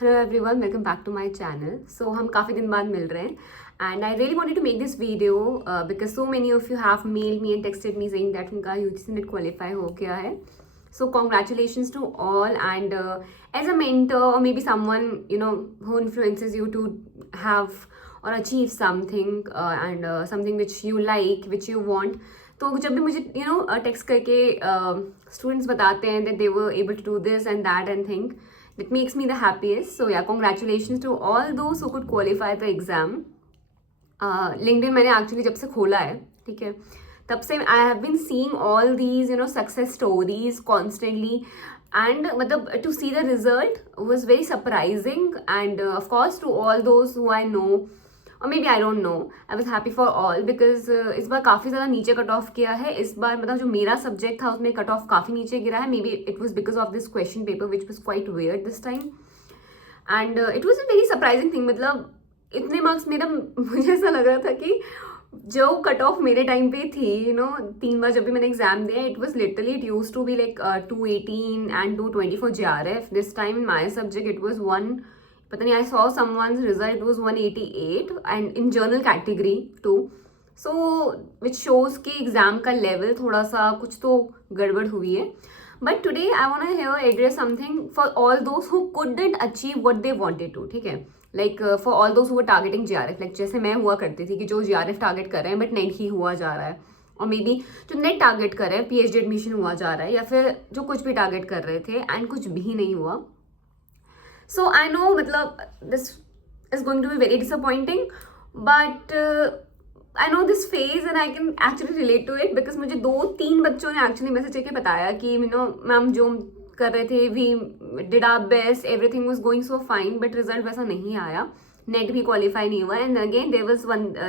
Hello everyone, welcome back to my channel. So हम काफ़ी दिन बाद मिल रहे हैं and I really wanted to make this video because so many of you have mail me and texted me saying that उनका UGC NET qualify हो गया है। So congratulations to all and as a mentor और maybe someone who influences you to have or achieve something and something which you like, which you want. तो जब भी मुझे text करके students बताते हैं that they were able to do this and that and think, that makes me the happiest. So yeah, congratulations to all those who could qualify the exam. LinkedIn मैंने actually जब से खोला है, ठीक है, तब से I have been seeing all these success stories constantly, and मतलब to see the result was very surprising. And of course to all those who I know, और maybe I don't know, I was happy for all because इस बार काफ़ी ज़्यादा नीचे cut off किया है। इस बार मतलब जो मेरा सब्जेक्ट था उसमें कट ऑफ काफ़ी नीचे गिरा है। May be it was because of this question paper which was quite weird this time, and it was a very surprising thing. मतलब इतने मार्क्स मेरा मुझे ऐसा लग रहा था कि जो कट ऑफ मेरे टाइम पे थी 3 बार जब भी मैंने एग्जाम दिया, it was literally it use to be like 218 and 220 for JRF. This time in my subject it was one, पता नहीं, I saw someone's result, it was 188 and in journal category too. So which shows कि exam का level थोड़ा सा कुछ तो गड़बड़ हुई है. But today I want to here address something for all those who couldn't achieve what they wanted to, ठीक है, like for all those who were targeting JRF, like जैसे मैं हुआ करती थी कि जो JRF टारगेट कर रहे हैं बट नेट ही हुआ जा रहा है, और मे बी जो नेट टारगेट कर रहे हैं PhD एडमिशन हुआ जा रहा है, या फिर जो कुछ भी टारगेट कर रहे थे एंड कुछ भी नहीं हुआ. So I know मतलब this is going to be very disappointing, but I know this phase and I can actually relate to it because मुझे 2-3 बच्चों ने actually मैसेज करके बताया कि मैम जो कर रहे थे we did our best, everything was going so fine, but result वैसा नहीं आया, नेट भी क्वालिफाई नहीं हुआ. And again there was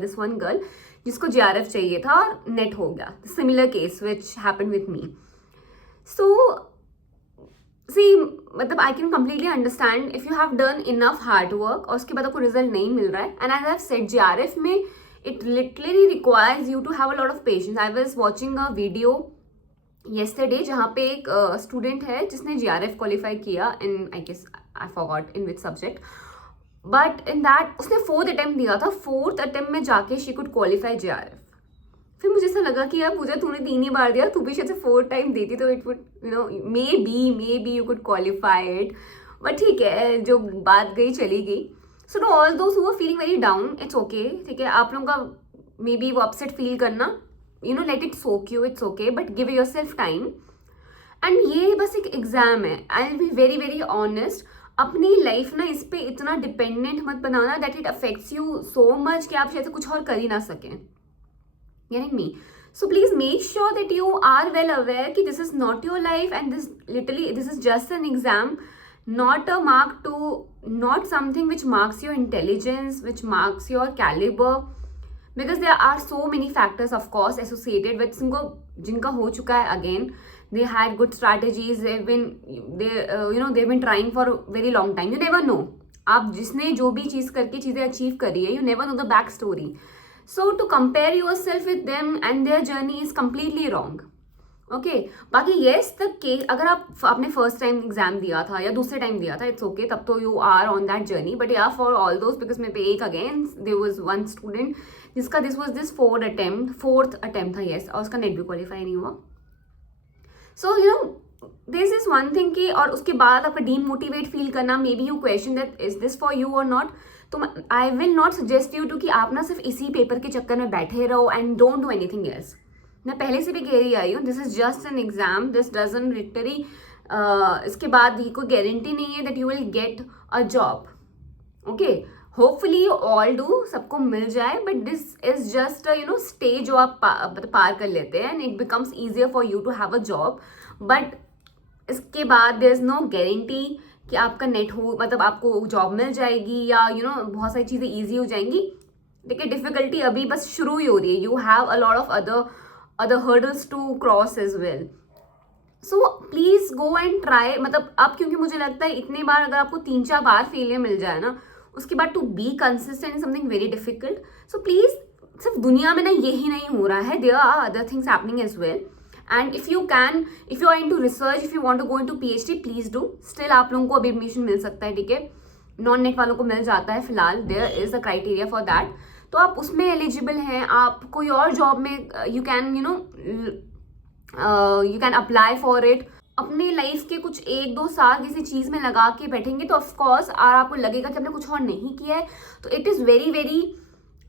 this one girl जिसको JRF चाहिए था और नेट हो गया. Similar case which happened with me. So see मतलब I can completely understand if you have done enough hard work और उसके बाद आपको रिजल्ट नहीं मिल रहा है. And I have said JRF में it literally requires you to have a lot of patience. I was watching a video yesterday जहाँ पे एक स्टूडेंट है जिसने JRF क्वालिफाई किया in, I guess I forgot in which subject, but in that उसने 4th attempt दिया था. 4th attempt में जाके शी कुड क्वालिफाई JRF. फिर मुझे ऐसा लगा कि यार पूजा तूने 3 ही बार दिया, तू भी शायद से 4 टाइम देती तो it would maybe you could qualify it. But ठीक है, जो बात गई चली गई. So to all those who are feeling very down, it's okay, ठीक है. आप लोगों का मे बी वो अपसेट फील करना, let it soak you, it's okay, but give yourself time. And ये बस एक एग्जाम है. I will be very very honest, अपनी लाइफ ना इस पे इतना डिपेंडेंट मत बनाना that it affects you so much कि आप शायद कुछ और कर ही ना सकें. Getting me? So please make sure that you are well aware कि this is not your life and this is just an exam, not a mark to, not something which marks your intelligence, which marks your caliber, because there are so many factors of course associated with जिनका हो चुका है. Again, they had good strategies, they've been trying for a very long time. You never know, आप जिसने जो भी चीज़ करके चीज़ें अचीव करी है, you never know the back story. So to compare yourself with them and their journey is completely wrong. Okay, बाकी yes the case, अगर आपने फर्स्ट टाइम एग्जाम दिया था या दूसरे टाइम दिया था, इट्स ओके, तब तो you are on that journey. But yeah for all those, because मेरे पे एक again there was one student जिसका this was this 4th attempt था, येस, और उसका नेट भी क्वालिफाई नहीं हुआ. So this is one thing कि, और उसके बाद आपका डीमोटिवेट फील करना, maybe you question that is this for you और नॉट. तो I will not suggest you to कि आप ना सिर्फ इसी पेपर के चक्कर में बैठे रहो and don't do anything else. मैं पहले से भी कह रही आई हूँ, this is just an exam, this doesn't literally, इसके बाद ये कोई गारंटी नहीं है that you will get a job. Okay, hopefully you all do, सबको मिल जाए, but this is just stage जो आप पार कर लेते हैं and it becomes easier for you to have a job. But इसके बाद देयर इज नो गारंटी कि आपका नेट हो, मतलब आपको जॉब मिल जाएगी या बहुत सारी चीज़ें ईजी हो जाएंगी. देखिए, डिफिकल्टी अभी बस शुरू ही हो रही है. You have a lot of other hurdles to cross as well. So please go and try. मतलब अब क्योंकि मुझे लगता है इतने बार अगर आपको 3-4 बार फेलियर मिल जाए ना, उसके बाद to be consistent something very difficult. So please, सिर्फ दुनिया में ना यही नहीं हो रहा है, there are other things happening as well. And if you are into research, if you want to go into PhD, please do. Still आप लोगों को अभी एडमिशन मिल सकता है, ठीक है. नॉन नेट वालों को मिल जाता है फिलहाल, there is a criteria for that, तो आप उसमें एलिजिबल हैं। आप कोई और जॉब में you can you can apply for it. अपने लाइफ के कुछ 1-2 साल किसी चीज़ में लगा के बैठेंगे तो ऑफकोर्स और आपको लगेगा कि आपने कुछ और नहीं किया है, तो it is very very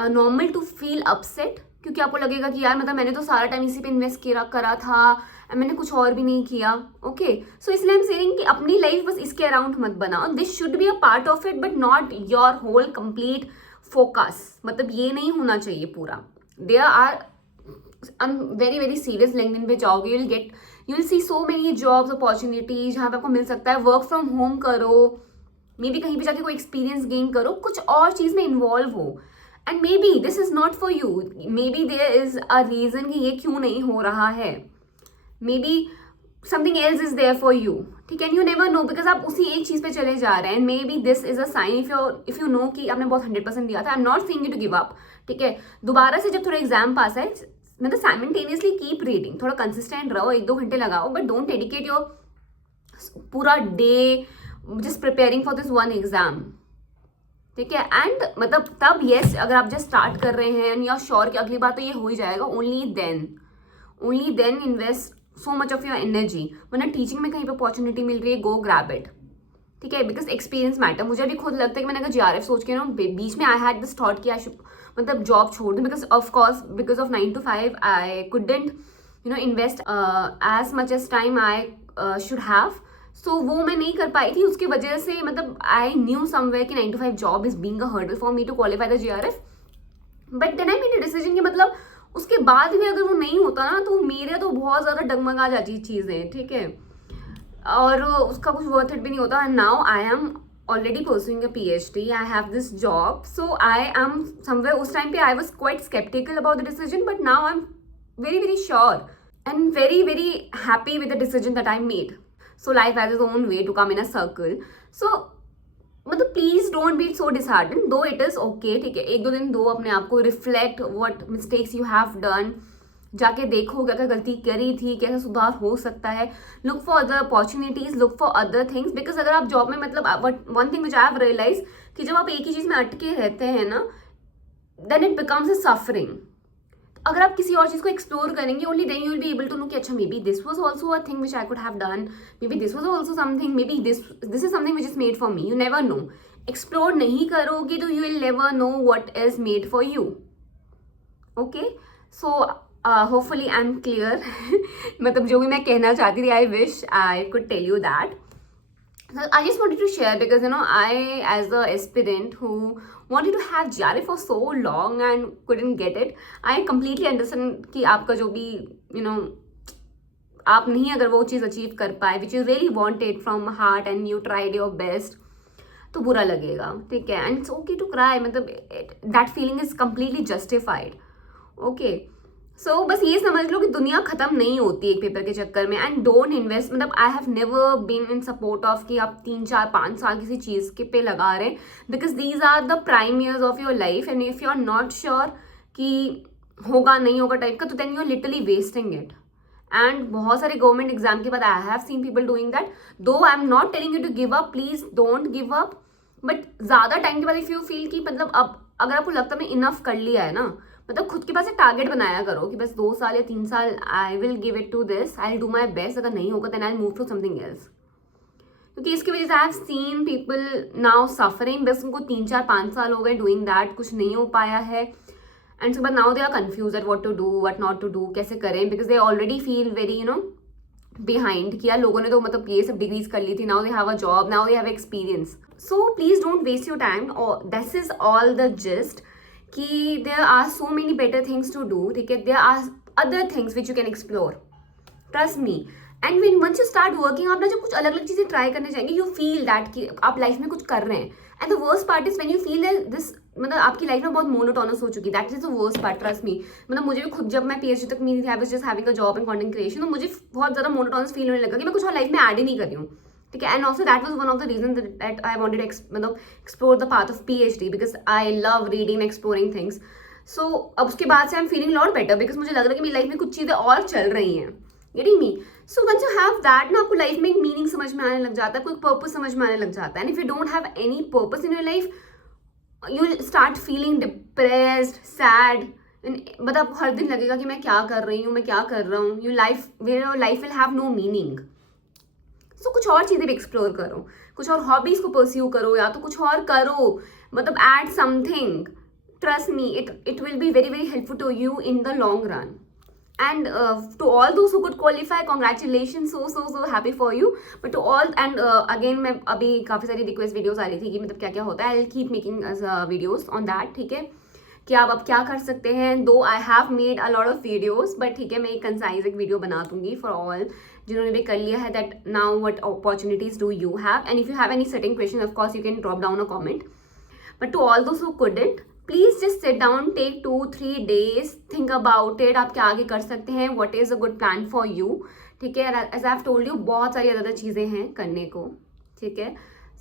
normal to feel upset, क्योंकि आपको लगेगा कि यार मतलब मैंने तो सारा टाइम इसी पे इन्वेस्ट करा था, मैंने कुछ और भी नहीं किया। ओके, सो इसलिए हम सेइंग कि अपनी लाइफ बस इसके अराउंड मत बनाओ। This should be a part of it but not your whole complete focus. मतलब ये नहीं होना चाहिए पूरा। There are very very serious, LinkedIn पे जाओगे you will see so many jobs opportunities जहाँ पे आपको मिल सकता है। वर्क फ्रॉम होम करो, मे बी कहीं पे जाके कोई एक्सपीरियंस गेन करो, कुछ और चीज़ में इन्वॉल्व हो। And maybe this is not for you, maybe there is a reason कि ये क्यों नहीं हो रहा है, maybe something else is there for you, ठीक है। यू नेवर नो, बिकॉज आप उसी एक चीज़ पे चले जा रहे हैं। Maybe this is a sign if you know कि आपने बहुत 100% दिया था। I am not saying you to give up, ठीक है। दोबारा से जब थोड़ा एग्जाम पास है, मतलब साइमल्टेनियसली कीप रीडिंग, थोड़ा कंसिस्टेंट रहो, 1-2 घंटे लगाओ, बट डोंट डेडिकेट योर पूरा day just preparing for this one exam, ठीक है। एंड मतलब तब यस, अगर आप जस्ट स्टार्ट कर रहे हैं एंड यू आर श्योर कि अगली बार तो ये हो ही जाएगा, only then invest so much of your energy. वरना टीचिंग में कहीं पर अपॉर्चुनिटी मिल रही है, गो ग्रैब इट, ठीक है, बिकॉज एक्सपीरियंस मैटर। मुझे भी खुद लगता है कि मैंने अगर जीआरएफ सोच के ना बीच में आई हैड दिस थॉट कि आई शुड मतलब जॉब छोड़ दूँ, because of 9 to 5 I couldn't invest as much as time I should have. So वो मैं नहीं कर पाई थी, उसकी वजह से मतलब आई न्यू समवेयर कि 9 to 5 job is being a hurdle for me to qualify the JRF. But then I made a decision कि मतलब उसके बाद भी अगर वो नहीं होता ना, तो मेरे तो बहुत ज़्यादा डगमगा जाती चीज़ें, ठीक है, और उसका कुछ वर्थ इट भी नहीं होता। Now I am already pursuing a PhD, I have this job, so I am somewhere. उस टाइम पे I was quite sceptical about the decision, but now I am very very sure and very happy with the decision that I made. So life has its own way to come in a circle. So मतलब please don't be so dishearten, दो it is okay, ठीक है। 1-2 दिन दो अपने आप को, reflect what mistakes you have done, जाके देखो क्या क्या गलती करी थी, कैसा सुधार हो सकता है। Look for other opportunities, look for other things, because अगर आप जॉब में मतलब one thing which I have realise कि जब आप एक ही चीज में अटके रहते हैं ना, then it becomes a suffering. अगर आप किसी और चीज़ को एक्सप्लोर करेंगे, only then you will be able to know कि अच्छा maybe this was also a thing which I could have done, maybe this was also something, maybe this is something which is made for me. You never know, explore नहीं करोगे तो you will never know what is made for you. Okay, so hopefully I am clear. मतलब जो भी मैं कहना चाहती थी, I wish I could tell you that. So I just wanted to share because I, as the aspirant who wanted to have GRE for so long and couldn't get it, I completely understand कि आपका जो भी आप नहीं अगर वो चीज़ achieve कर पाए which you really wanted from heart and you tried your best, तो बुरा लगेगा, ठीक है. And it's okay to cry, मतलब that feeling is completely justified. Okay. सो बस ये समझ लो कि दुनिया खत्म नहीं होती एक पेपर के चक्कर में. एंड डोंट इन्वेस्ट, मतलब I have never been in support of कि आप 3-4-5 साल किसी चीज़ के पे लगा रहे हैं, because these are the prime years of your life. And if you are not sure कि होगा नहीं होगा टाइप का, तो then you are literally wasting it. And बहुत सारे गवर्नमेंट एग्जाम के बाद I have seen people doing that. Though I am not telling you to give up, please don't give up, but ज़्यादा टाइम के बाद if you feel कि मतलब अब अगर आपको लगता है मैं इनफ कर लिया है ना, मतलब खुद के पास एक टारगेट बनाया करो कि बस 2 साल या 3 साल I will give it to this, I will do my best. अगर नहीं होगा then I will move to something else. क्योंकि इसकी वजह से I have seen people now suffering. बस उनको 3-4-5 साल हो गए डूइंग दैट, कुछ नहीं हो पाया है. एंड उसके बाद now they are confuse at what to do, what not to do, कैसे करें, because they already feel very behind कि यार लोगों ने तो मतलब ये सब डिग्रीज कर ली थी, now they have a job, now they have experience. So please don't waste your time. This is all the gist कि there are so many better things to do, ठीक है. There are other things which you can explore, trust me. And when once you start working, आप ना जब कुछ अलग अलग चीज़ें ट्राई करने जाएंगे, यू फील दैट कि आप लाइफ में कुछ कर रहे हैं. And the worst part is when you feel that this, मतलब आपकी लाइफ में बहुत मोनोटोनस हो चुकी है. That is the worst part, trust me. मतलब मुझे भी खुद, जब मैं PhD तक मेरी थी, I was just having a job in content creation, तो मुझे बहुत ज़्यादा मोनोटोनस फील होने लगा कि मैं कुछ और लाइफ में ऐड ही नहीं कर रही हूँ, ठीक है. And also that was one of the reason that I wanted मतलब explore the path of PhD, because I love reading, exploring things. So अब उसके बाद से I am feeling lot better, because मुझे लग रहा है कि मेरी लाइफ में कुछ चीज़ें और चल रही हैं, getting me? So once you have that ना, आपको लाइफ में एक मीनिंग समझ में आने लग जाता है, कोई पर्पस समझ में आने लग जाता है. And if you don't have any purpose in your life, you start feeling depressed, sad. मतलब हर दिन लगेगा कि मैं क्या कर रही हूँ, मैं क्या कर रहा हूँ. Life will have no meaning. So कुछ और चीज़ें भी एक्सप्लोर करो, कुछ और हॉबीज को परस्यू करो, या तो कुछ और करो, मतलब add something. Trust me, it will be very very helpful to you in the long run. And to all those who could qualify, congratulations, so happy for you. But to all, and again मैं अभी काफ़ी सारी request videos आ रही थी कि मतलब क्या क्या होता है. I keep making videos on that. ठीक है, कि आप अब क्या कर सकते हैं. दो I have made a lot of videos, but ठीक है, मैं एक कंसाइज एक वीडियो बना दूंगी फॉर ऑल जिन्होंने भी कर लिया है. That now what opportunities do you have, and if you have any certain question, of course you can drop down a comment. But to all those who couldn't, please just sit down, take 2-3 days, think about it. आप क्या आगे कर सकते हैं, what is a good plan for you. ठीक है, as I've told you, बहुत सारी ज़्यादा चीज़ें हैं करने को. ठीक है,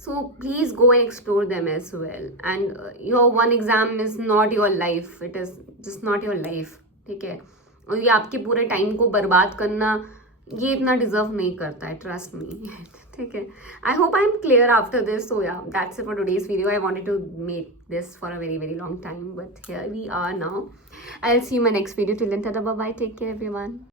so please go and explore them as well. And your one exam is not your life. It is just not your life. ठीक है, और ये आपके पूरे टाइम को बर्बाद करना, ये इतना डिजर्व नहीं करता है, ट्रस्ट मी. ठीक है, I hope I am clear after this. So yeah, that's it for today's video. I wanted to make this for a very very long time, but here we are now. I will see you my next video. Till then, tata, bye bye, take care everyone.